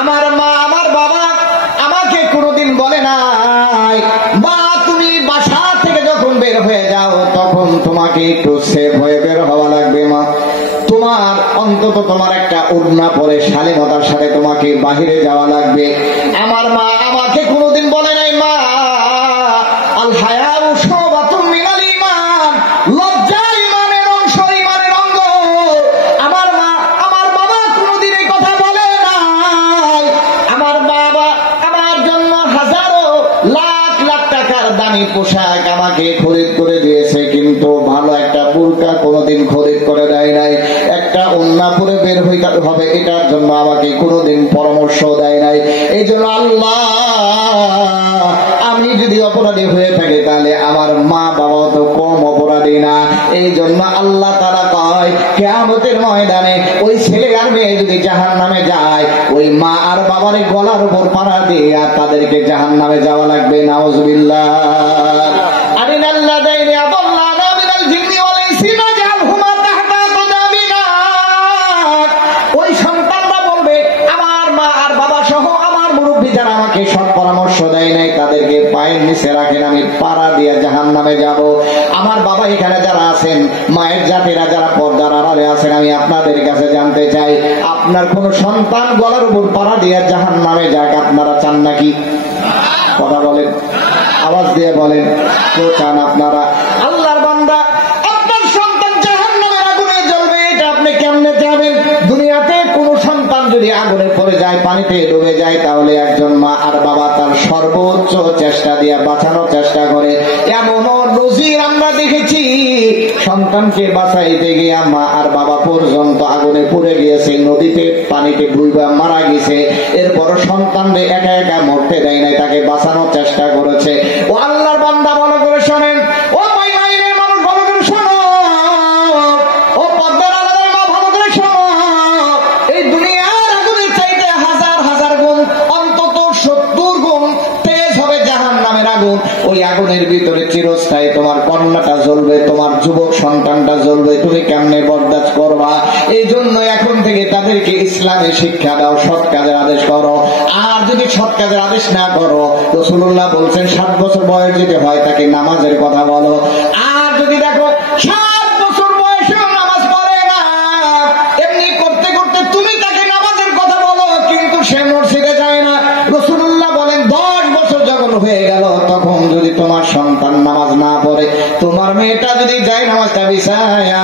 আমার মা আমার বাবা আমাকে কোনোদিন বলে নাই বা তুমি বাসা থেকে যখন বের হয়ে যাও তখন তোমাকে একটু সেফ হয়ে বের হওয়া লাগবে মা, তোমার অন্তত তোমার একটা ওড়না পরে শালীনতার সাথে তোমাকে বাহিরে যাওয়া লাগবে। আমার মা আমাকে কোনোদিন বলে নাই মা আল হায়াউ শুবাতুম মিনাল ঈমান, লজ্জা ঈমানের অংশ, ঈমানের অঙ্গ। আমার মা আমার বাবা কোনোদিন এই কথা বলে নাই। আমার বাবা আমার জন্য হাজারো লাখ লাখ টাকার দামি পোশাক আমাকে খরিদ করে দিয়েছে, কিন্তু ভালো একটা বুরকা কোনোদিন খরিদ করে দেয় নাই। একটা ওড়না পরে বের হইতে হবে এটার জন্য আমাকে কোনোদিন পরামর্শ দেয় নাই। এই জন্য আল্লাহ আমি যদি অপরাধী হয়ে থাকি তাহলে আমার মা বাবা তো কম অপরাধী না। এই জন্য আল্লাহ তাআলা কয় কিয়ামতের ময়দানে ওই ছেলে আর মেয়ে যদি জাহান্নামে যায়, ওই মা আর বাবার গলার উপর পাড়া দিয়ে আর তাদেরকে জাহান্নামে যাওয়া লাগবে। নাউযুবিল্লাহ। আরিনাল্লাযীনা আদাল্লানা মিনাল জিন্নি ওয়াল ইনসি নাজআলহুমা তাহতা আকদামিনা। ওই সন্তানরা বলবে আমার মা আর বাবা সহ আমার মুরব্বি যারা আমাকে সৎ পরামর্শ দেয় নাই তাদেরকে পায়ের নিচে রাখেন, আমি পাড়া দিয়ে জাহান্নামে যাব। আমার বাবা এখানে যারা আছেন, মায়ের জাতিরা যারা পর্দার আড়ালে আছেন, আমি আপনাদের কাছে জানতে চাই আপনার কোন সন্তান গলার উপর পাড়া দিয়ে জাহান্নামে যাক আপনারা চান নাকি? কথা বলেন, আওয়াজ দিয়ে বলেন, কেউ চান আপনারা? আল্লাহর বান্দা আপনার সন্তান জাহান্নামের আগুনে জ্বলবে এটা আপনি কেমনে যাবেন? দুনিয়াতে কোন সন্তান যদি আগুনে পড়ে যায়, পানিতে ডুবে যায়, তাহলে একজন মা আর বাবা তার সর্বোচ্চ চেষ্টা দিয়ে বাঁচানোর চেষ্টা করে। এমনও নজির আমরা দেখেছি সন্তানকে বাঁচাইতে গিয়ে মা আর বাবা পর্যন্ত আগুনে পুড়ে গিয়েছে, নদীতে পানিতে ডুবে মারা গেছে। এরপরও সন্তানকে একা একা মরতে দেয় নাই, তাকে বাঁচানোর চেষ্টা করেছে। ও আল্লাহর বান্দা ভালো করে শোনেন, ও ভাই ভাইয়ের মানুষ ভালো করে শোনো, ও পর্দার আলাদা মা ভালো করে শোনো। এই দুনিয়ার আগুনের চাইতে হাজার হাজার গুণ, অন্তত 70 গুণ তেজ হবে জাহান্নামের আগুন। ওই আগুনের ভিতরে চিরস্থায়ী তোমার কন্যাটা জ্বলবে, তোমার যুবক সন্তানটা জ্বলবে। তুমি কেমনে বরদাস্ত করবা? এই জন্য এখন থেকে তাদেরকে ইসলামে শিক্ষা দাও, সৎ কাজের আদেশ করো। আর যদি সৎ কাজের আদেশ না করো, রাসূলুল্লাহ বলছেন 7 বছর বয়স যদি হয় তাকে নামাজের কথা বলো। আর যদি দেখো 7 বছর বয়সেও নামাজ পড়ে না, এমনি করতে করতে তুমি তাকে নামাজের কথা বলো কিন্তু সে মসজিদে যায় না, রাসূলুল্লাহ বলেন 10 বছর যখন হয়ে গেল তখন যদি তোমার সন্তান নামাজ না পড়ে, তোমার মেয়েটা যদি যায় নামাজটা বিছায়া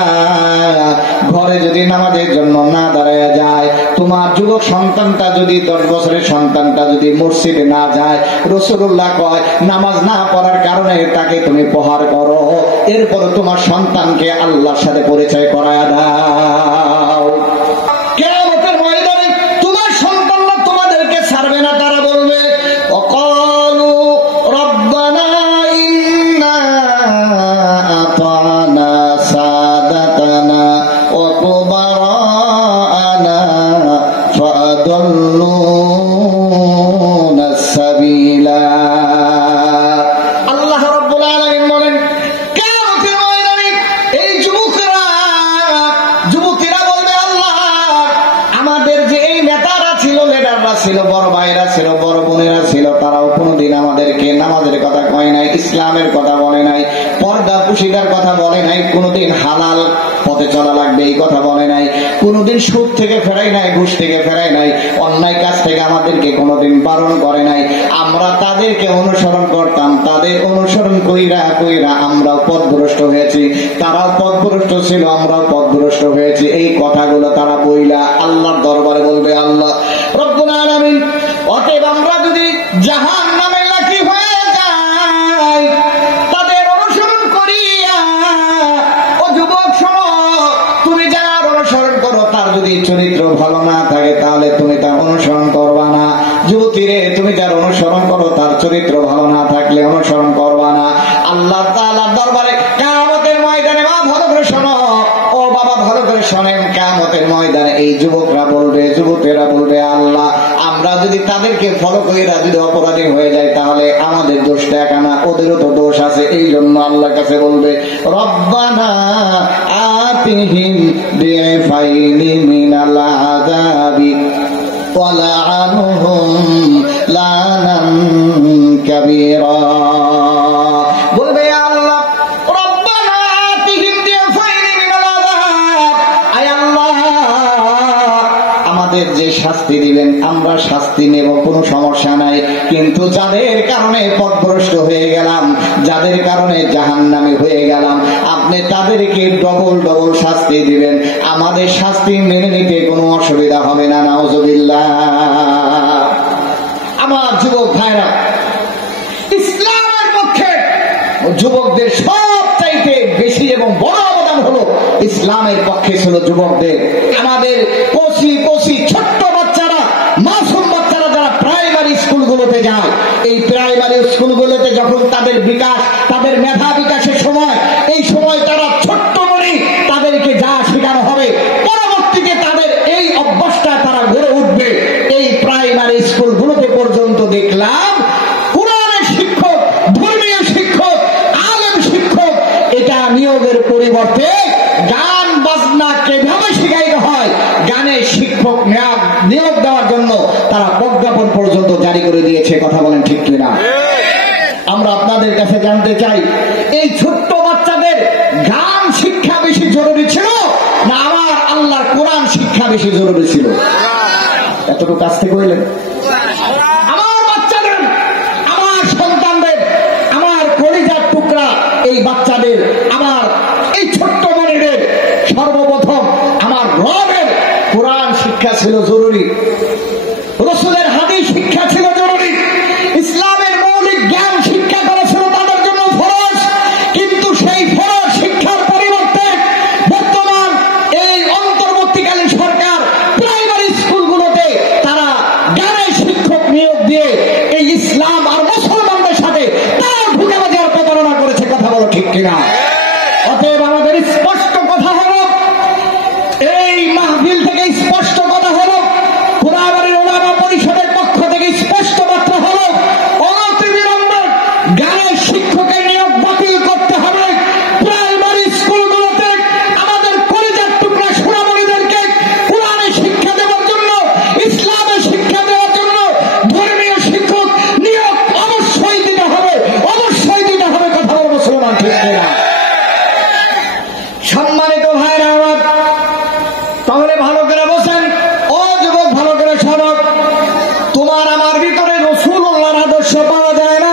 ঘরে যদি নামাজের জন্য না দাঁড়ায় যায়, তোমার যুবক সন্তানটা যদি 10 বছরের সন্তানটা যদি মসজিদে না যায়, রাসূলুল্লাহ কয় নামাজ না পড়ার কারণে তাকে তুমি প্রহার করো, এরপর তোমার সন্তানকে আল্লাহর সাথে পরিচয় করায় দাও। কিয়ামতের ময়দানে তোমার সন্তানরা তোমাদেরকে ছাড়বে না, তারা বলবে ওয়াকালু রব্বানা ইন্না আতানা সাদাতানা ওয়া কুবারানা ফাআদাল্লুনা সাবিলা। আল্লাহ রাব্বুল আলামিন বলেন কিয়ামতের ময়দানে এই যুবতীরা বলবে আল্লাহ আমাদের যে এই নেতারা ছিল, লিডাররা ছিল, বড় ভাইরা ছিল, বড় বোনেরা ছিল, তারাও কোনোদিন আমাদেরকে নামাজের কথা কয় নাই, ইসলামের কথা বলে নাই, পর্দা পুশিদার কথা বলে নাই, কোনোদিন হালাল পথে চলা লাগবে এই কথা বলে নাই, কোনোদিন সুদ থেকে ফেরাই নাই, ঘুষ থেকে ফেরাই নাই, অন্যায় কাজ থেকে আমাদেরকে কোনোদিন বারণ করে নাই। আমরা তাদেরকে অনুসরণ করতাম, তাদের অনুসরণ কইরা কইরা আমরাও পথভ্রষ্ট হয়েছি, তারাও পথভ্রষ্ট ছিল, আমরাও পথভ্রষ্ট হয়েছি। এই কথাগুলো তারা বইলা আল্লাহর দরবারে বলবে আল্লাহ রব্বুল আলামিন অতএব আমরা যদি জাহান্নামে লাকি হয়ে যাই তাদের অনুসরণ করিয়া, ও যুবক শোনো, তুমি যার অনুসরণ করো তার যদি চরিত্র ভালো না থাকে তাহলে তুমি তার অনুসরণ করবা না। যুবতী রে, তুমি যার অনুসরণ করো তার চরিত্র ভালো না থাকলে অনুসরণ করবা না। আল্লাহ তাআলার দরবারে কিয়ামতের ময়দানে মা ভালো করে শোনো, ও বাবা ভালো করে শোনেন, কিয়ামতের ময়দানে এই যুবকরা বলবে, যুবতীরা বলবে আল্লাহ আমরা যদি তাদেরকে ফলো কইরা যদি অপরাধী হয়ে যায় তাহলে আমাদের দোষটা একা না, ওদেরও তো দোষ আছে। এই জন্য আল্লাহর কাছে বলবে রব্বানা আতিহিম বিআইনি মিনাল আযাবি ওয়ালাআনহুম লানান কাবীরা। বলবে আল্লাহ রব্বানা আতিহিম দিয়াফাইনি মিনাল আযাব, আয় আল্লাহ আমাদের যে শাস্তি দিবেন আমরা শাস্তি নেব, কোনো সমস্যা নাই, কিন্তু যাদের কারণে পথভ্রষ্ট হয়ে গেলাম, যাদের কারণে জাহান্নামী হয়ে গেলাম, আপনি তাদেরকে ডবল ডবল শাস্তি দিবেন, আমাদের শাস্তি মেনে নিতে কোনো অসুবিধা হবে না। নাউজুবিল্লাহ। আমার যুবক ভাইরা, ইসলামের পক্ষে যুবকদের সবচাইতে বেশি এবং বড় অবদান হলো ইসলামের পক্ষে ছিল যুবকদের। আমাদের কচি কচি ছোট্ট বাচ্চারা, মাসুম বাচ্চারা যারা প্রাইমারি স্কুলগুলোতে যায়, এই প্রাইমারি স্কুলগুলোতে যখন তাদের বিকাশ, তাদের মেধা বিকাশের সময়, এই সময় তারা ছোট্ট মনে তাদেরকে যা শেখানো হবে, পরবর্তীতে তাদের এই অভ্যাসটা তারা গড়ে উঠবে। এই প্রাইমারি স্কুলগুলোতে পর্যন্ত দেখলাম কোরআনের শিক্ষক, ধর্মীয় শিক্ষক, আলেম শিক্ষক, এটা নিয়োগের পরিবর্তে গান বাজনা কিভাবে শিখাইতে হয়, গানের শিক্ষক নিয়োগ দেওয়ার জন্য তারা প্রজ্ঞাপন পর্যন্ত জারি করে দিয়েছে। কথা বলেন ঠিক কিনা? আমরা আপনাদের কাছে জানতে চাই, এই ছোট্ট বাচ্চাদের গান শিক্ষা বেশি জরুরি ছিল না আমার আল্লাহর কোরআন শিক্ষা বেশি জরুরি ছিল? এতটুকু কাছ থেকে বললেন। আমার বাচ্চাদের, আমার সন্তানদের, আমার কলিজার টুকরা এই বাচ্চাদের, আমার এই ছোট্ট মনিদের সর্বপ্রথম আমার রবের কোরআন শিক্ষা ছিল জরুরি, রাসূলের হাদিস শিক্ষা ছিল জরুরি, ইসলামের মৌলিক জ্ঞান শিক্ষা করা ছিল তাদের জন্য ফরজ। কিন্তু সেই ফরজ শিক্ষার পরিবর্তে বর্তমান এই অন্তর্বর্তীকালীন সরকার প্রাইমারি স্কুলগুলোতে তারা গানের শিক্ষক নিয়োগ দিয়ে এই ইসলাম আর মুসলমানদের সাথে তারা ধোঁকাবাজি আর প্রতারণা করেছে। কথা বলো ঠিক কিনা? অতএব আমাদের স্পষ্ট কথা হলো, এই মাহফিল থেকে স্পষ্ট কথা হলো, কোরআনের উলামা পরিষদের পক্ষ থেকে স্পষ্ট বার্তা হলো, অনতিবিলম্বে গানের শিক্ষকের নিয়োগ বাতিল করতে হবে। প্রাইমারি স্কুলগুলোতে আমাদের কলিজার টুকরা সোনামণিদেরকে কোরআনের শিক্ষা দেওয়ার জন্য, ইসলামের শিক্ষা দেওয়ার জন্য ধর্মীয় শিক্ষক নিয়োগ অবশ্যই দিতে হবে, অবশ্যই দিতে হবে। কথা বল মুসলমান, ঠিক কিনা? সম্মানিত ভাইরা আমার, তাহলে ভালো করে বসেন, ও যুবক ভালো করে শোনো, তোমার আমার ভিতরে রাসূলুল্লাহর আদর্শ পাওয়া যায় না,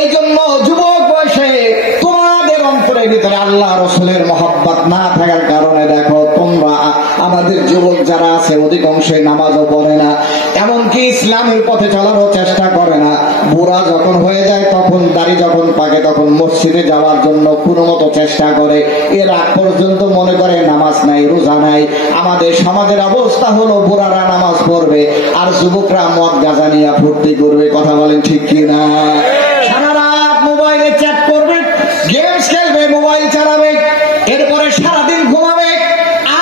এই জন্য যুবক বয়সে তোমাদের অন্তরের ভিতরে আল্লাহ রাসূলের মহব্বত না থাকার কারণে দেখো তোমরা, আমাদের যুবক যারা আছে অধিকাংশই নামাজও পড়ে না, এমনকি ইসলামের পথে চলারও চেষ্টা করে না। বুড়া যখন হয়ে যায়, তখন দাড়ি যখন পাকে, তখন মসজিদে যাওয়ার জন্য কোনো মতো চেষ্টা করে, এর আগ পর্যন্ত মনে করে নামাজ নাই, রোজা নাই। আমাদের সমাজের অবস্থা হলো বুড়ারা নামাজ পড়বে আর যুবকরা মদ গাঁজা নিয়ে ফুর্তি করবে। কথা বলেন ঠিক কিনা? সারা রাত মোবাইলে চ্যাট করবে, গেমস খেলবে, মোবাইল চালাবে, এরপরে সারাদিন ঘুমাবে,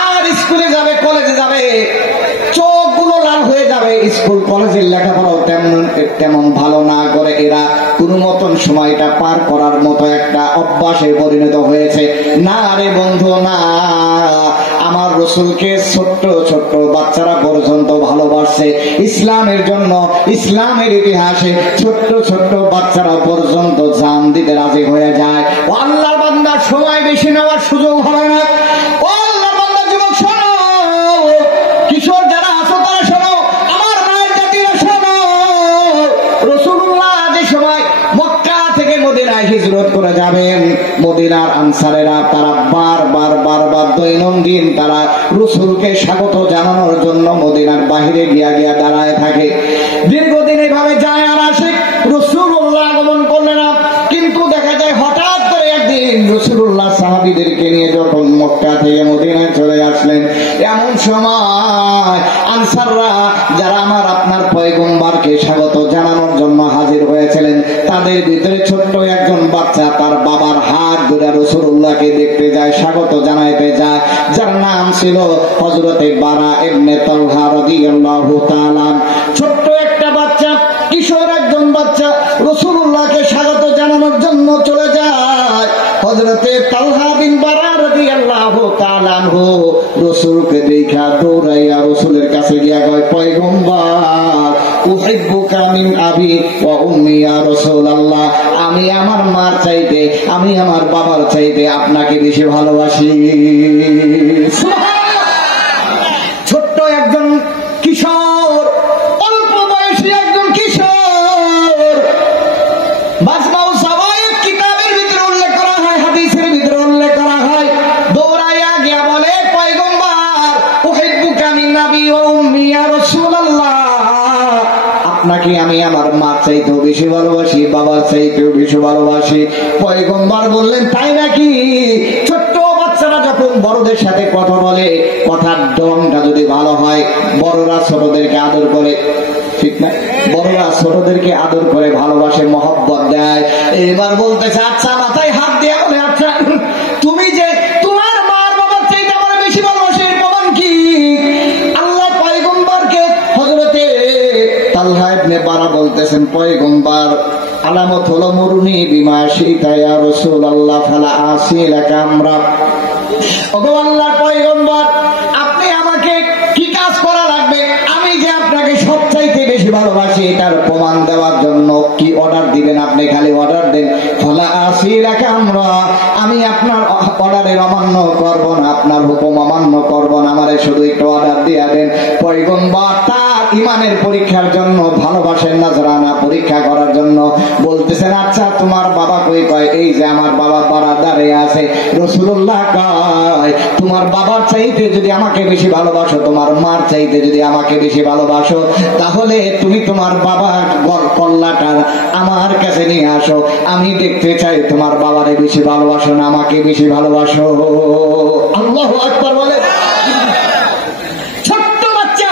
আর স্কুলে যাবে, কলেজে যাবে, চোখগুলো লাল হয়ে যাবে। স্কুল কলেজের লেখাপড়াও তেমন ভালো না করে এরা কোনো মতন সময়টা পার করার মতো একটা অভ্যাসে পরিণত হয়েছে। না রে বন্ধু, না, আমার রাসূলকে ছোট্ট ছোট্ট বাচ্চারা পর্যন্ত ভালোবাসছে। ইসলামের জন্য, ইসলামের ইতিহাসে ছোট্ট ছোট্ট বাচ্চারা পর্যন্ত জান দিতে রাজি হয়ে যায়। ও আল্লাহর বান্দা, সময় বেশি নেওয়ার সুযোগ হবে না। ও আল্লাহর বান্দা, যুবক শোনো, কিশোর যারা আছো তারা শোনো, আমার মায়ের জাতিরা শোনো, রাসূলুল্লাহ যে সময় মক্কা থেকে মদিনায় হিজরত করে যাবেন, মদিনার আনসারেরা তারা বারবার দৈনন্দিন তারা রাসূলকে স্বাগত জানানোর জন্য মদিনার বাহিরে গিয়া দাঁড়ায় থাকে। দীর্ঘদিন এভাবে যায় আর আসে, রাসূলুল্লাহ আগমন করলেন না। কিন্তু দেখা যায় হঠাৎ করে একদিন রাসূলুল্লাহ সাহাবীদেরকে নিয়ে যখন মক্কা থেকে মদিনায় চলে আসলেন, এমন সময় আনসাররা যারা আমার আপনার পয়গম্বরকে স্বাগত জানানোর জন্য হাজির হয়েছিলেন, তাদের ভিতরে ছোট্ট একজন বাচ্চা তার বাবার হাত ধরে রাসূলুল্লাহকে দেখতে যায়, স্বাগত জানাইতে যায়, যার নাম ছিল হযরতে বারা ইবনে তালহা রাদিয়াল্লাহু তাআলা। ছোট্ট একটা বাচ্চা, কিশোর একজন বাচ্চা রাসূলুল্লাহকে স্বাগত জানানোর জন্য চলে যায়। হযরতে তালহা বিন বারা রাদিয়াল্লাহু তাআলা রাসূলকে দেখা দৌড়াইয়া রাসূলের কাছে গিয়া কয়, পয়গম্বর উহিব্বুকা মিন আবি ওয়া উম্মি ইয়া রাসূলুল্লাহ, আমি আমার মার চাইতে, আমি আমার বাবার চাইতে আপনাকে বেশি ভালোবাসি। ছোট্ট একজন কিশোর, অল্প বয়সী একজন কিশোর, মাজমাউ সাওয়ায়েদ কিতাবের ভিতরে উল্লেখ করা হয়, হাদিসের ভিতরে উল্লেখ করা হয়, দৌড়াইয়া গিয়া বলে পয়গম্বর উহিব্বুকা মিন আবি ওয়া উম্মি ইয়া রাসূলুল্লাহ, আপনাকে আমি আমার মার চাইতেও বেশি ভালোবাসি, বাবার চাইতেও বেশি ভালোবাসি। পয়গম্বর বললেন তাই নাকি? ছোট্ট বাচ্চারা যখন বড়দের সাথে কথা বলে, কথার ঢংটা যদি ভালো হয়, বড়রা ছোটদেরকে আদর করে, ঠিক না? বড়রা ছোটদেরকে আদর করে, ভালোবাসে, মহব্বত দেয়। এবার বলতেছে আচ্ছা, মাথায় হাত দিয়ে বলে আচ্ছা, তুমি যে তোমার মার বাবার চাইতে আমার বেশি ভালোবাসে, এর প্রমাণ কি? আল্লাহ পয়গম্বরকে হযরতে তালহা ইবনে বারা বলতেছেন, পয়গম্বর আলামত হলো মুরুনি বিমা শিতা ইয়া রাসূলুল্লাহ ফালা আসিলাকা আমরা। ওগো আল্লাহর পয়গম্বর, আপনি আমাকে কি কাজ করা লাগবে আমি যে আপনাকে সবচাইতে বেশি ভালোবাসি এটার প্রমাণ দেওয়ার জন্য কি অর্ডার দিবেন? আপনি খালি অর্ডার দেন, ফালা আসিলাকা আমরা, আমি আপনার অর্ডারের অমান্য করব না, আপনার হুকুম অমান্য করব না, আমারে শুধু একটু অর্ডার দিয়ে দেন। পয়গম্বর তার ইমানের পরীক্ষার জন্য, ভালোবাসেন নজরানা পরীক্ষা করার জন্য বলতেছেন আচ্ছা তোমার বাবা কই? কয় এই যে আমার বাবা পাড়া দাঁড়িয়ে আছে। রাসূলুল্লাহ কয় তোমার বাবার চাইতে যদি আমাকে বেশি ভালোবাসো, তোমার মার চাইতে যদি আমাকে বেশি ভালোবাসো, তাহলে তুমি তোমার বাবার কল্লাটা আমার কাছে নিয়ে আসো, আমি দেখতে চাই তোমার বাবারে বেশি ভালোবাসো না আমাকে বেশি ভালোবাসো। আল্লাহু আকবার বলে। ছোট্ট বাচ্চা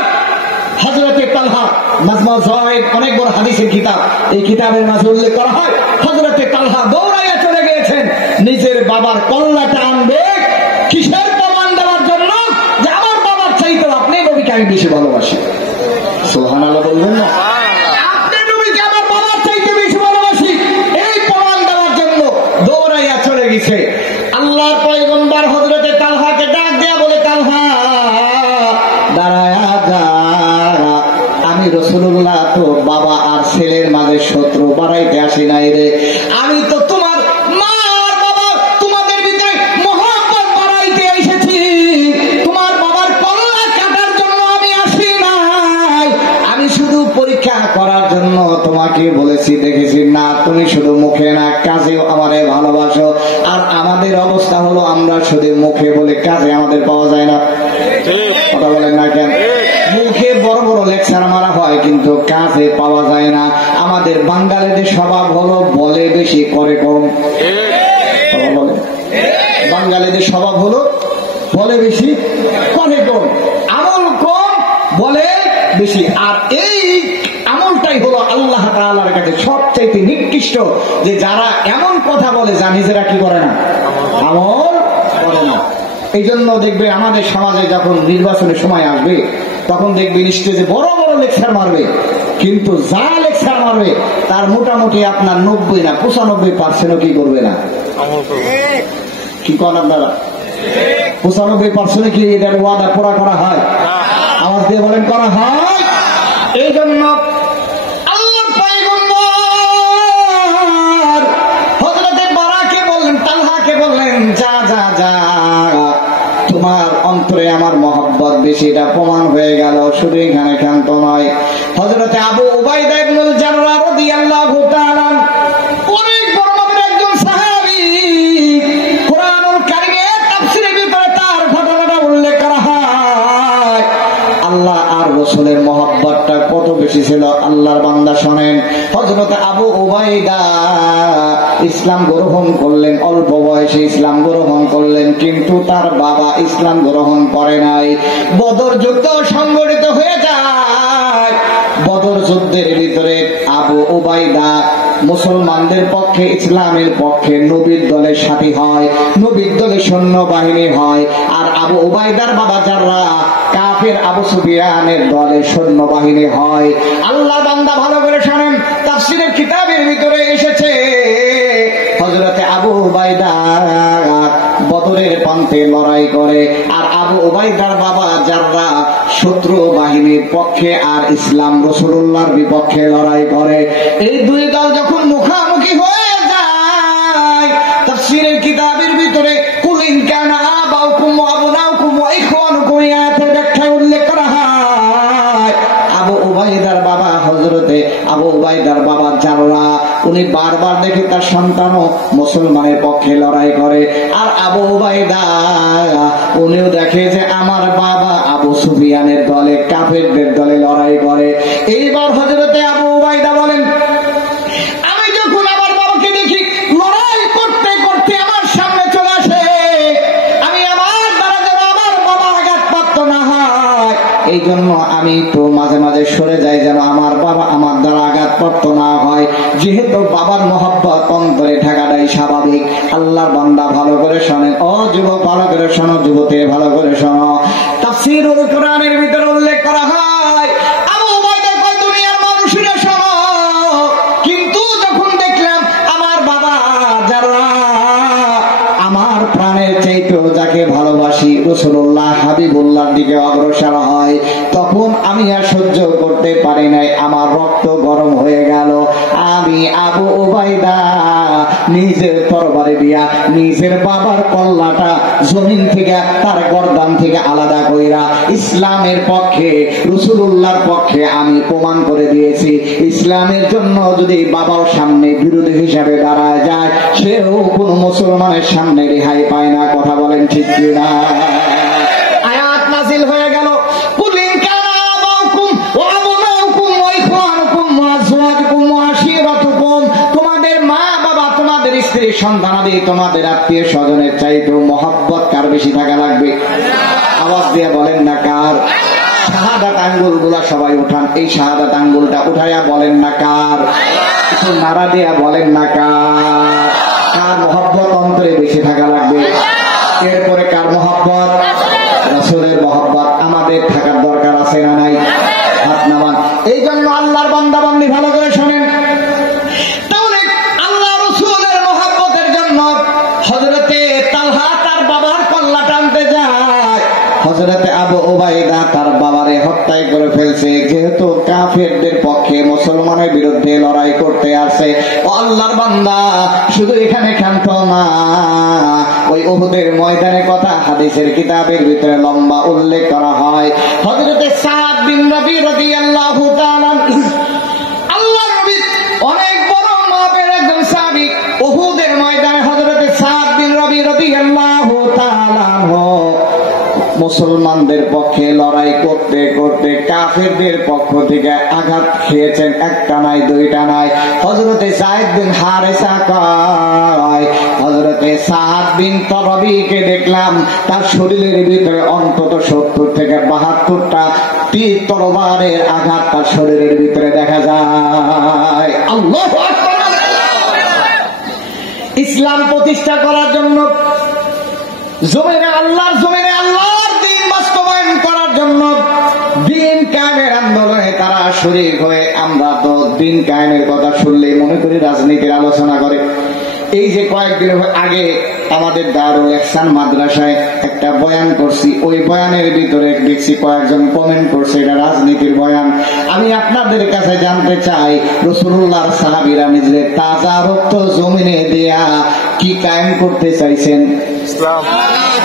হযরতে তালহা, মাজমাউ যাওয়ায়েদ অনেক বড় হাদিসের কিতাব, এই কিতাবের মাঝে উল্লেখ করা হয় হযরতে তালহা দৌড়াইয়া চলে গিয়েছেন নিজের বাবার কল্লাটা আনবে, কিসের প্রমাণ দেওয়ার জন্য? যে আমার বাবার চাইতে আপনি নবীকে আমি বেশি ভালোবাসি। সুবহানাল্লাহ বলবেন না? আপনি নবীকে আমার বাবার চাইতে বেশি ভালোবাসি, এই প্রমাণ দেওয়ার জন্য দৌড়াইয়া চলে গেছে। আল্লাহর পয়গম্বর হযরতে তালহাকে ডাক দেয়া বলে, তালহা দাঁড়ায়া যা, আমি রাসূলুল্লাহ তো বাবা আর ছেলের মাঝে শত্রু বাড়াইতে আসি নাই রে, আমি তো তোমার মা আর বাবা তোমাদের ভিতরে মহব্বত বাড়াইতে এসেছি, তোমার বাবার কল্লা কাটার জন্য আমি আসি নাই, আমি শুধু পরীক্ষা করার জন্য তোমাকে বলেছি, দেখেছি না তুমি শুধু মুখে না কাজেও আমারে ভালোবাসো। আর আমাদের অবস্থা হলো আমরা শুধু মুখে বলে কাজে আমাদের পাওয়া যায় না, কথা বলেন না কেন? মুখে বড় বড় লেকচার মারা হয় কিন্তু কাজে পাওয়া যায় না। আমাদের বাঙালিদের স্বভাব হলো বলে বেশি করে কম, বাঙালিদের স্বভাব হলো বলে বেশি করে কম, আমল কম বলে বেশি। আর এই আমলটাই হলো আল্লাহ তাআলার কাছে সবচাইতে নিকৃষ্ট, যে যারা এমন কথা বলে যা নিজেরা কি করে না, আমল করে না। এই জন্য দেখবে আমাদের সমাজে যখন নির্বাচনের সময় আসবে তখন দেখবে স্টেজে বড় বড় লেকচার মারবে, কিন্তু যা লেকচার মারবে তার মোটামুটি আপনার 90 না 95% কি করবে না, কি করেন আপনারা? 95% কি এটার ওয়াদা পুরা করা হয়? আওয়াজ দিয়ে বলেন করা হয়। এই জন্য আল্লাহর পয়গম্বর হযরতে বারাকে বললেন, তালহাকে বললেন যা যা যা, তোমার অন্তরে আমার মহব্বত বেশি, এটা প্রমাণ হয়ে গেল। শুধু এখানে ক্ষান্ত নয়, হযরতে আবু উবাইদা ইবনুল জাররাহ রাদিয়াল্লাহু তাআলা অনেক বড় মাপের একজন সাহাবী, কুরআনুল কারীমের তাফসীরের ভিতরে তার ঘটনাটা উল্লেখ করা হয়। আল্লাহ আর রাসূলের মহব্বতটা কত বেশি ছিল আল্লাহর বান্দা শোনেন। হযরতে আবু উবাইদা ইসলাম গ্রহণ করলেন, অল্প বয়সে ইসলাম গ্রহণ করলেন, কিন্তু তার বাবা ইসলাম গ্রহণ করে নাই। বদর যুদ্ধ সংগঠিত হয়ে যায়, বদর যুদ্ধের ভিতরে আবু উবাইদা মুসলমানদের পক্ষে, ইসলামের পক্ষে নবীর দলের সাথী হয়, নবীর দলে সৈন্যবাহিনী হয়। আর আবু উবাইদার বাবা জাররাহ কাফের আবু সুফিয়ানের দলে সৈন্যবাহিনী হয়। আল্লাহ বান্দা ভালো করে শোনেন, তাফসীরের কিতাবের ভিতরে এসেছে হযরতে আবু উবাইদা বদরের প্রান্তে লড়াই করে, আর আবু উবাইদার বাবা জাররাহ শত্রু বাহিনীর পক্ষে আর ইসলাম রাসূলুল্লাহর বিপক্ষে লড়াই করে। এই দুই দল যখন মুখোমুখি হয়ে যায়, তাফসীরের কিতাবের ভিতরে কুলিন কানা আবাউকুম ওয়া আবনাউকুম ওয়া ইখওয়ানুকুম আয়াতের ব্যাখ্যায় উল্লেখ করা হয়, আবু উবাইদার বাবা হযরতে আবু উবাইদার বাবা জাররা, উনি বারবার দেখে তার সন্তানও মুসলমানের পক্ষে লড়াই করে, আর আবু উবাইদা উনিও দেখে যে আমার বাবা আবু সুফিয়ানের দলে, কাফেরদের দলে লড়াই করে। এইবার হযরতে আবু উবাইদা বলেন, আমি যখন আমার বাবাকে দেখি লড়াই করতে করতে আমার সামনে চলে আসে, আমি আমার দ্বারা যেন আমার বাবা আঘাতপ্রাপ্ত না হয়, এই জন্য আমি তো মাঝে মাঝে সরে যাই যেন আমার বাবা আমার দ্বারা আঘাতপ্রাপ্ত না হয়। যেহেতু বাবার মহব্বত অন্তরে থাকাটাই স্বাভাবিক। আল্লাহর বান্দা ভালো করে শোনেন, ও যুবক ভালো করে শোনো, যুবতী ভালো করে শোনো। তাফসীরুল কোরআনের ভিতরে উল্লেখ করা হয়, আবু উবাইদা কয় দুনিয়ার মানুষেরা শোনো, কিন্তু যখন দেখলাম আমার বাবা যারা আমার প্রাণের চাইতেও যাকে ভালোবাসি রাসূলুল্লাহ হাবিবুল্লাহর দিকে অগ্রসর হয়, তখন আমি আর সহ্য করতে পারি নাই, আমার রক্ত গরম হয়ে গেল। আমি আবু উবাইদা নিজের তরবারি দিয়া নিজের বাবার কল্লাটা জমিন থেকে, তার গর্দান থেকে আলাদা কইরা ইসলামের পক্ষে, রাসূলুল্লাহর পক্ষে আমি প্রমাণ করে দিয়েছি। ইসলামের জন্য যদি বাবার সামনে বিরোধী হিসাবে দাঁড়ায় যায়, সেও কোনো মুসলমানের সামনে রেহাই পায় না। কথা বলেন ঠিক কিনা? আয়াত নাযিল হয়ে গেল, কুলিন কানা আবাউকুম ওয়া আবনাউকুম ওয়া ইখওয়ানুকুম ওয়া আজওয়াজুকুম ওয়া আশীরাতুকুম, তোমাদের মা বাবা, তোমাদের স্ত্রী সন্তানাদি, তোমাদের আত্মীয় স্বজনের চাইতেও মহব্বত কার বেশি থাকা লাগবে? আওয়াজ দিয়ে বলেন না কার? শাহাদাত আঙ্গুল গুলা সবাই উঠান, এই শাহাদাত আঙ্গুলটা উঠাইয়া বলেন না কার? একটু নাড়া দিয়া বলেন না কার? কার মহব্বত অন্তরে বেশি থাকা লাগবে? এরপরে কার মহব্বত? রাসূলের মহব্বত আমাদের থাকার দরকার আছে না নাই? হাত নামান। এই জন্য আল্লাহর বান্দা বান্দি ভালো করে শোনেন, তাহলে আল্লাহ রাসূলের মহব্বতের জন্য হযরতে তালহা তার বাবার কল্লা টানতে যায়, হযরতে আবু উবাইদা তার বাবারে হত্যাই করে ফেলছে, যেহেতু কাফেরদের পক্ষে মুসলমানের বিরুদ্ধে লড়াই করতে আসে। ও আল্লাহর বান্দা, শুধু এখানে ক্ষান্ত না, ওই উহুদের ময়দানের কথা হাদিসের কিতাবের ভিতরে লম্বা উল্লেখ করা হয়। হযরতে সাদ বিন রবি রাদিয়াল্লাহু তাআলা, আল্লাহর নবী অনেক বড় মাপের একজন সাহাবী, উহুদের ময়দানে হযরতে সাদ বিন রবি রাদিয়াল্লাহু তাআলা মুসলমানদের পক্ষে লড়াই করতে করতে কাফেরদের পক্ষ থেকে আঘাত খেয়েছেন, একটা নাই দুইটা নাই। হযরতে যায়েদ বিন হারেসা কয়, হযরতে সাদ বিন তরবিকে দেখলাম তার শরীরের ভিতরে অন্তত 70 থেকে 72টা তীর তরবারের আঘাত তার শরীরের ভিতরে দেখা যায়। আল্লাহু আকবার। ইসলাম প্রতিষ্ঠা করার জন্য জমিনে আল্লাহর জমিনে আল্লাহর দ্বীন বাস্তবায়ন করার জন্য দ্বীন কায়েমের আন্দোলনে তারা শরীক হয়ে, আমরা তো দ্বীন কায়েমের কথা শুনলেই মনে করি রাজনীতির আলোচনা করে। এই যে কয়েকদিন আগে আমাদের দারুল ইহসান মাদ্রাসায় একটা বয়ান করছি, ওই বয়ানের ভিতরে দেখছি কয়েকজন কমেন্ট করছে এটা রাজনীতির বয়ান। আমি আপনাদের কাছে জানতে চাই, রাসূলুল্লাহর সাহাবীরা নিজেদের তাজা রক্ত জমিনে দেয়া কি কায়েম করতে চাইছেন? ইসলাম।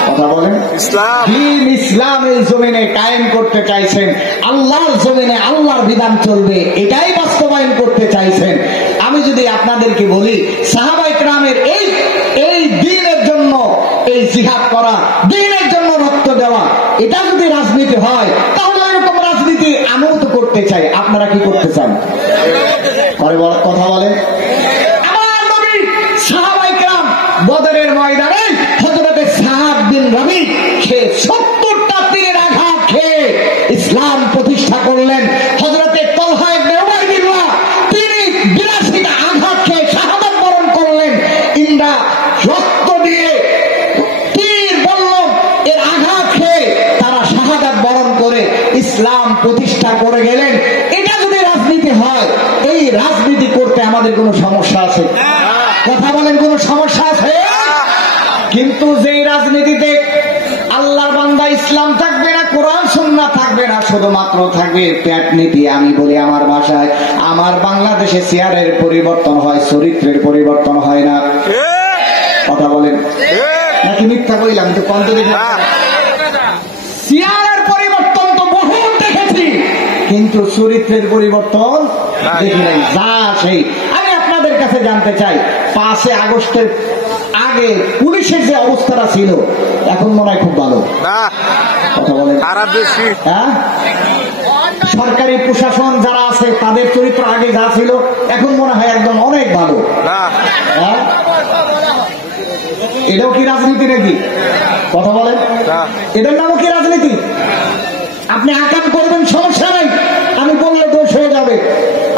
কথা বলেন। ইসলাম। দ্বীন ইসলামের জমিনে কায়েম করতে চাইছেন, আল্লাহর জমিনে আল্লাহর বিধান চলবে, এটাই বাস্তবায়ন করতে চাইছেন। আমি যদি আপনাদেরকে বলি, সাহাবায়ে কেরামের এই দ্বীনের জন্য এই জিহাদ করা, দ্বীনের জন্য রক্ত দেওয়া, এটা যদি রাজনীতি হয়, তাহলে এরকম রাজনীতি আমিও তো করতে চাই। আপনারা কি করতে চান? কথা বলেন। আমার নবী সাহাবায়ে কেরাম বদরের ময়দানে হযরতে সাদ বিন রবি সে 70টা তীরের আঘাত খেয়ে ইসলাম প্রতিষ্ঠা করলেন। হযরতে তালহা ইবনে উবাইদুল্লাহ তিনি 82টা আঘাত খেয়ে শাহাদাত বরণ করলেন। ইন্দ্রা রক্ত দিয়ে তীর বল্লম এর আঘাত খেয়ে তারা শাহাদাত বরণ করে ইসলাম প্রতিষ্ঠা করে গেলেন। এটা যদি রাজনীতি হয়, এই রাজনীতি করতে আমাদের কোনো সমস্যা আছে? কথা বলেন, কোনো সমস্যা আছে? কিন্তু যেই রাজনীতিতে আল্লাহর বান্দা ইসলাম থাকবে না, কোরআন সুন্নাহ থাকবে না, শুধুমাত্র থাকবে পেট নীতি। আমি বলি আমার ভাষায়, আমার বাংলাদেশে চেয়ারের পরিবর্তন হয়, চরিত্রের পরিবর্তন হয় না। কথা বলেন নাকি মিথ্যা বললাম? তো কন্ত চেয়ারের পরিবর্তন তো বহু দেখেছি, কিন্তু চরিত্রের পরিবর্তন দেখি নাই। যা সেই আমি আপনাদের কাছে জানতে চাই, 5 আগস্টের আগে পুলিশের যে অবস্থাটা ছিল এখন মনে হয় খুব ভালো। কথা বলেন খারাপ বেশি? হ্যাঁ, সরকারি প্রশাসন যারা আছে তাদের চরিত্র আগে যা ছিল এখন মনে হয় একদম অনেক ভালো। হ্যাঁ, এটাও কি রাজনীতি নাকি? কথা বলেন, এটার নামও কি রাজনীতি? আপনি আকাম করবেন সমস্যা নাই, আমি বললে দোষ হয়ে যাবে।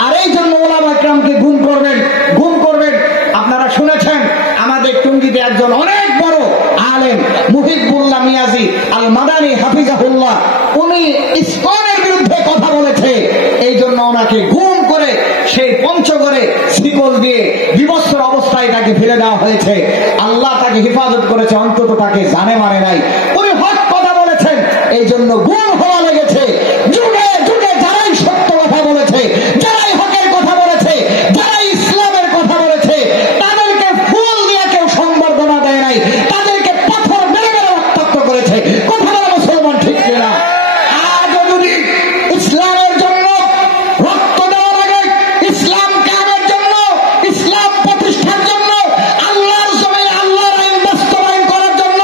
আর এই জন্য ওলামা ইকরামকে গুম করবেন, গুম করবেন। আপনারা শুনেছেন আমাদের টঙ্গীতে একজন অনেক বড় আলেম মুহিবুল্লাহ মিয়াজি আল মাদানী হাফিজাহুল্লাহ, উনি ইসকনের বিরুদ্ধে কথা বলেছে, এই জন্য ওনাকে গুম করে সেই পঞ্চগড়ে শিকল দিয়ে বিবস্ত্র অবস্থায় তাকে ফেলে দেওয়া হয়েছে। আল্লাহ তাকে হেফাজত করেছে, অন্তত তাকে জানে মানে নাই। উনি হক কথা বলেছেন, এই জন্য গুম হওয়া লেগেছে। যুগে যুগে যারাই সত্য কথা বলেছে, যারাই হকের কথা বলেছে, যারাই ইসলামের কথা বলেছে, তাদেরকে ফুল দিয়ে কেউ সম্বর্ধনা দেয় নাই, তাদেরকে পাথর মেরে মেরে রক্তাক্ত করেছে। কথা বলা মুসলমান ঠিক কিনা? আজও যদি ইসলামের জন্য রক্ত দেওয়া লাগে, ইসলাম কায়েমের জন্য, ইসলাম প্রতিষ্ঠার জন্য, আল্লাহর জমিনে আল্লাহর আইন বাস্তবায়ন করার জন্য,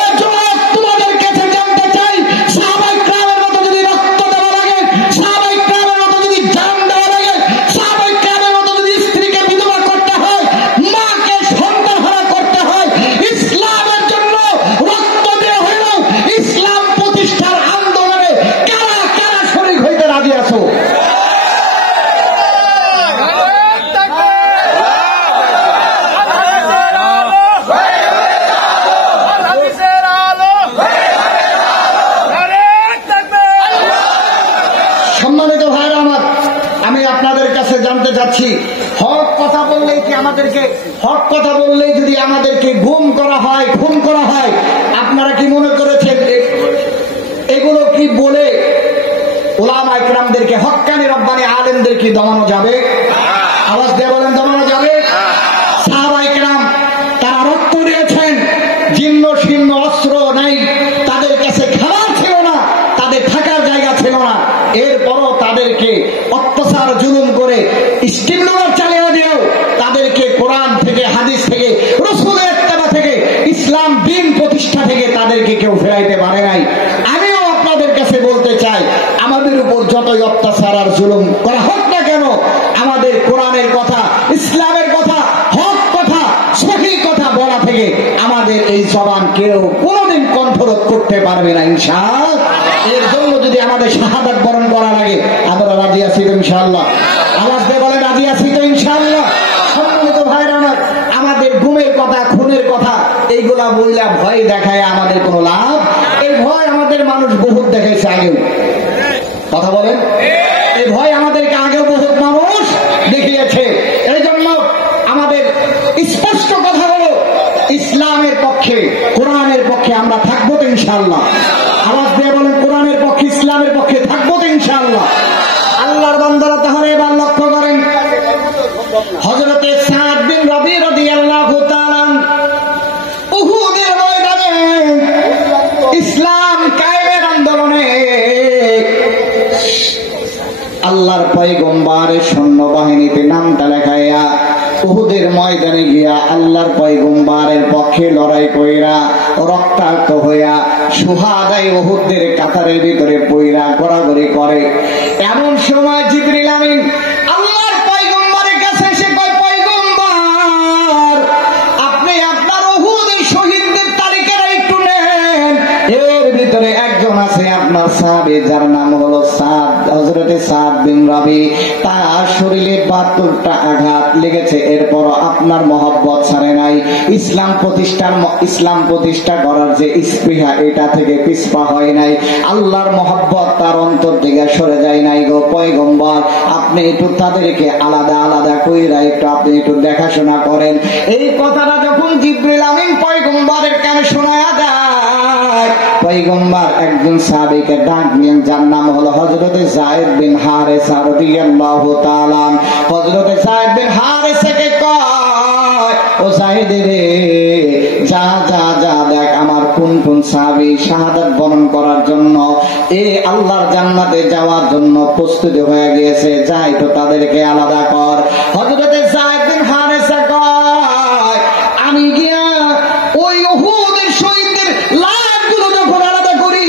ও যুবক তোমাদের কাছে জানতে চাই, সাহাবায়ে কেরামের মতো যদি রক্ত দেওয়া লাগে, সাহাবায়ে কেরামের মতো যদি জান দেওয়া লাগে, সাহাবায়ে কেরামের মতো যদি স্ত্রীকে বিধবা করতে হয়, মাকে সন্তানহারা করতে হয়, ইসলামের জন্য রক্ত দেওয়া হলো, ইসলাম প্রতিষ্ঠার আন্দোলনে কারা কারা শরীক হইতে রাজি আছো? সম্মানিত ভাইরা আমার, আমি আপনাদের কাছে জানতে চাচ্ছি, হক কথা বললেই কি আমাদেরকে, হক কথা বললেই যদি আমাদেরকে গুম করা হয়, খুন করা হয়, আপনারা কি মনে করেছেন এগুলো কি বলে উলামা ইকরামদেরকে, হক্কানি রব্বানি আলেমদেরকে দমানো যাবে? আওয়াজ দিয়ে বলেন, দমানো যাবে? সাহাবায়ে কেরাম তারা রক্ত দিয়েছেন, জীর্ণ শীর্ণ অস্ত্র নাই, তাদের কাছে খাবার ছিল না, তাদের থাকার জায়গা ছিল না, এরপরও তাদেরকে অত্যাচার জুলুম করে স্টিম রোলার চালিয়ে দিয়েও তাদেরকে কোরআন থেকে, হাদিস থেকে, রাসূলের ইত্তেবা থেকে, ইসলাম দ্বীন প্রতিষ্ঠা থেকে তাদেরকে কেউ ফেরাইতে পারে নাই। আমিও আপনাদের কাছে বলতে চাই, আমাদের উপর যতই অত্যাচার আর জুলুম করা হোক না কেন, আমাদের কোরআনের কথা, ইসলামের কথা, হক কথা, সহি কথা বলা থেকে আমাদের এই জবান কেউ কোনোদিন কণ্ঠরোধ করতে পারবে না ইনশাআল্লাহ। এর জন্য যদি আমাদের শাহাদাত বরণ করা লাগে, আমরা রাজি আছি তো ইনশাআল্লাহ? আওয়াজ দিয়ে বলে রাজি আছি তো ইনশাআল্লাহ? সম্মানিত ভাইরা আমার, আমাদের গুমের কথা, খুনের কথা এইগুলা বললে ভয় দেখায় আমাদের কোনো লাভ? এই ভয় আমাদের মানুষ বহুত দেখাইছে আগেও। কথা বলেন, এই ভয় আমাদেরকে আগেও বহুত মানুষ দেখিয়েছে। এই জন্য আমাদের স্পষ্ট কথা হলো, ইসলামের পক্ষে, কোরআনের পক্ষে আমরা থাকবো তো ইনশাআল্লাহ? আওয়াজ দিয়ে বলেন, কোরআনের পক্ষে, ইসলামের পক্ষে থাকবো তো ইনশাআল্লাহ? আল্লাহর বান্দারা তাহলে এবার লক্ষ্য করেন, হযরতে সাদ বিন রবি রাদিয়াল্লাহু তাআলা উহুদের ময়দানে ইসলাম কায়েমের আন্দোলনে আল্লাহর পয়গম্বরের সৈন্যবাহিনীতে নামটা লেখাইয়া উহুদের ময়দানে গিয়া আল্লাহর পয়গম্বরের পক্ষে লড়াই কইরা রক্তাক্ত হইয়া শুহাদায়ে উহুদের কাতারের ভিতরে পইরা গড়াগড়ি করে। এমন সময় জিবরিল আমিন আল্লাহর পয়গম্বরের কাছে এসে কয়, পয়গম্বর আপনি আপনার উহুদের শহীদদের তালিকাটা একটু নেন। এর ভিতরে একজন আছে আপনার সাহাবী, যার নাম হলো সাদ, হযরতে সাদ বিন রবি। তার শরীরে 72টা আঘাত লেগেছে, এরপরও আপনার মহব্বত ছাড়ে নাই। ইসলাম প্রতিষ্ঠা করার যে স্পৃহা, এটা থেকে পিছপা হয় নাই। আল্লাহর মহব্বত তার অন্তর থেকে সরে যায় নাই গো পয়গম্বর। আপনি একটু তাদেরকে আলাদা আলাদা কইরা একটু আপনি একটু দেখাশোনা করেন। এই কথাটা যখন জিবরিল আমিন পয়গম্বরের কানে শোনায়া দেয়, পয়গম্বর একজন সাহাবীকে ডাকলেন, যার নাম হলো হযরতে যায়েদ বিন হারেসা রাদিয়াল্লাহু তাআলা। হযরতে যায়েদ বিন হারেসাকে কয়, ও যায়েদ রে, যা যা যা দেখ আমার কোন কোন সাহাবী শাহাদাত বরণ করার জন্য আল্লাহর জান্নাতে যাওয়ার জন্য প্রস্তুতি হয়ে গিয়েছে, যাই তো তাদেরকে আলাদা কর। হযরতে যায়েদ বিন হারেসা কয়, আমি গিয়া ওই উহুদের শহীদদের লাশগুলো যখন আলাদা করি,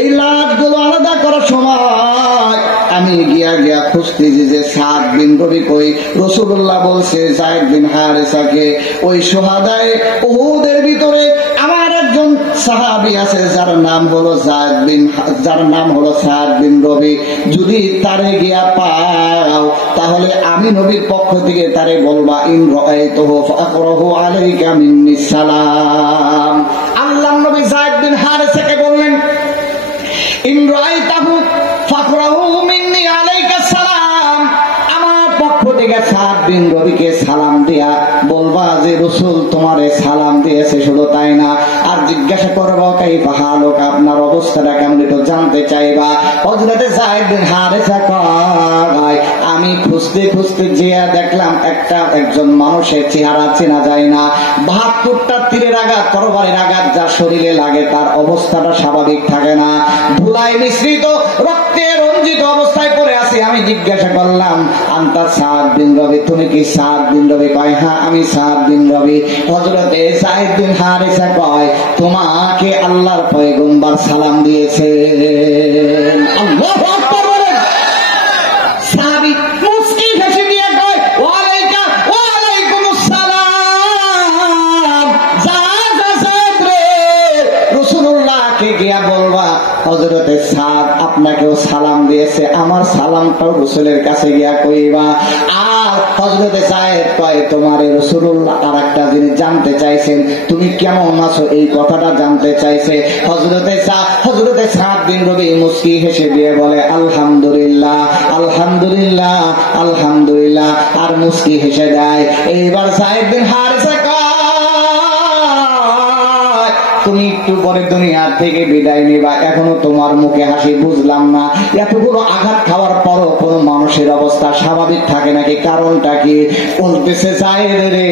এই লাশগুলো আলাদা করার সময় আমি গিয়া গিয়া খুঁজতেছি যে সাদ বিন রবি কই। রাসূলুল্লাহ বলছে যায়েদ বিন হারেসাকে, ওই শুহাদায়ে উহুদের ভিতরে আমার একজন সাহাবী আছে যার নাম হলো সাদ বিন রবি, যদি তারে গিয়া পাও তাহলে আমি নবীর পক্ষ থেকে তারে বলবা, ইন রাআইতুহু ফাকরাহু আলাইকা মিন্নি সালাম। আল্লাহর নবী যায়েদ বিন হারেসাকে বললেন, ইন রাআইতাহু ফাকরাহু মিন্নি আলাইকা সালাম, আমার পক্ষ থেকে সাদ বিন রবিকে সালাম দিয়া বলবা যে রাসূল তোমারে সালাম দিয়েছে। শুধু তাই না, আর জিজ্ঞাসা করবো কাইফা হালুক, আপনার অবস্থাটা কেমন একটু জানতে চাইবা। হযরতে যায়েদ বিন হারেসা কয়, আমি খুঁজতে খুঁজতে জিয়া দেখলাম একজন মানুষের চেহারা চেনা যায় না, ৭২টা তীরের আঘাত, তরবারির আঘাত যার শরীরে লাগে তার অবস্থাটা স্বাভাবিক থাকে না, ধুলায় মিশ্রিত রক্তে রঞ্জিত অবস্থায় পড়ে আছে। আমি জিজ্ঞাসা করলাম, আনতা সাদ বিন রবি, তুমি কি সাদ বিন রবি? কয়, হ্যাঁ আমি সাদ বিন রবি। হযরতে যায়েদ বিন হারেসা কয়, তোমাকে আল্লাহর পয়গম্বর সালাম দিয়েছে। আল্লাহু আকবার বলেন। সাহাবী মুস্কি হেসে দিয়ে কয়, ওয়ালাইকুমুস সালাম। যা যা সাদ রে, রাসূলুল্লাহকে গিয়া বলবা হযরতে সাদ আপনাকেও সালাম দিয়েছে, আমার সালামটাও রাসূলের কাছে গিয়া কইবা। আর হযরতে যায়েদ কয়, তোমারে রাসূলুল্লাহ আরেকটা জিনিস জানতে চাইছেন, তুমি কেমন আছো এই কথাটা জানতে চাইছে। হযরতে সাদ বিন রবি মুস্কি হেসে দিয়ে বলে, আলহামদুলিল্লাহ আলহামদুলিল্লাহ আলহামদুলিল্লাহ, আর মুস্কি হেসে যায়। এইবার যায়েদ বিন হারেসা তুমি একটু পরে দুনিয়া থেকে বিদায় নিবা, এখনো তোমার মুখে হাসি বুঝলাম না। এতগুলো আঘাত খাওয়ার পরও কোন মানুষের অবস্থা স্বাভাবিক থাকে নাকি? কারণটা কি? বলতেছে যায়েদ রে,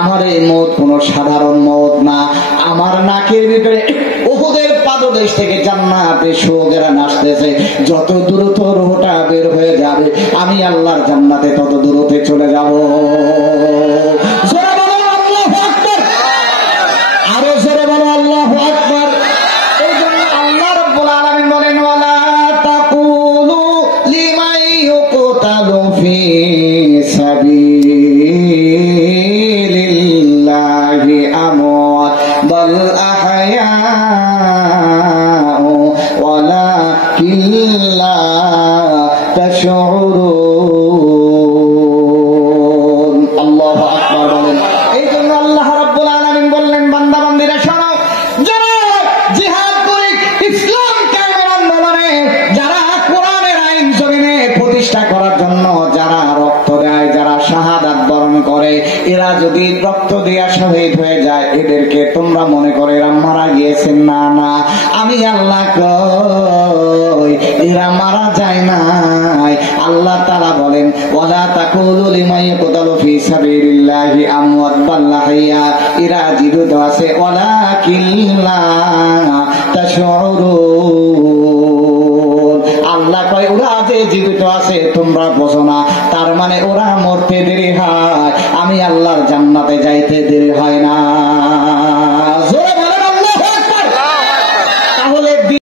আমার এই মত কোন সাধারণ মত না, আমার নাকের ভিতরে উহুদের পাদদেশ থেকে জান্নাতের সুগন্ধ আসতেছে, যত দ্রুত রূহটা বের হয়ে যাবে আমি আল্লাহর জান্নাতে তত দূরতে চলে যাব। এরা যদি রক্ত দেয়া শহীদ হয়ে যায়, এদেরকে তোমরা মনে করে এরা মারা গিয়েছেন, না না, আমি আল্লাহ কই এরা মারা যায় নাই। আল্লাহ তাআলা বলেন, ওয়ালা তাকুলু লিমান ইয়াকতালু ফি সাবিলিল্লাহি আমওয়াত বাল আহইয়া, এরা জীবিত আছে, ওয়ালাকিন লা তাশউরুন। আল্লাহ কয় ওরা যে জীবিত আছে তোমরা বোঝো না, তার মানে ওরা মরতে দেরি হয়, আমি আল্লাহর জান্নাতে যাইতে দেরি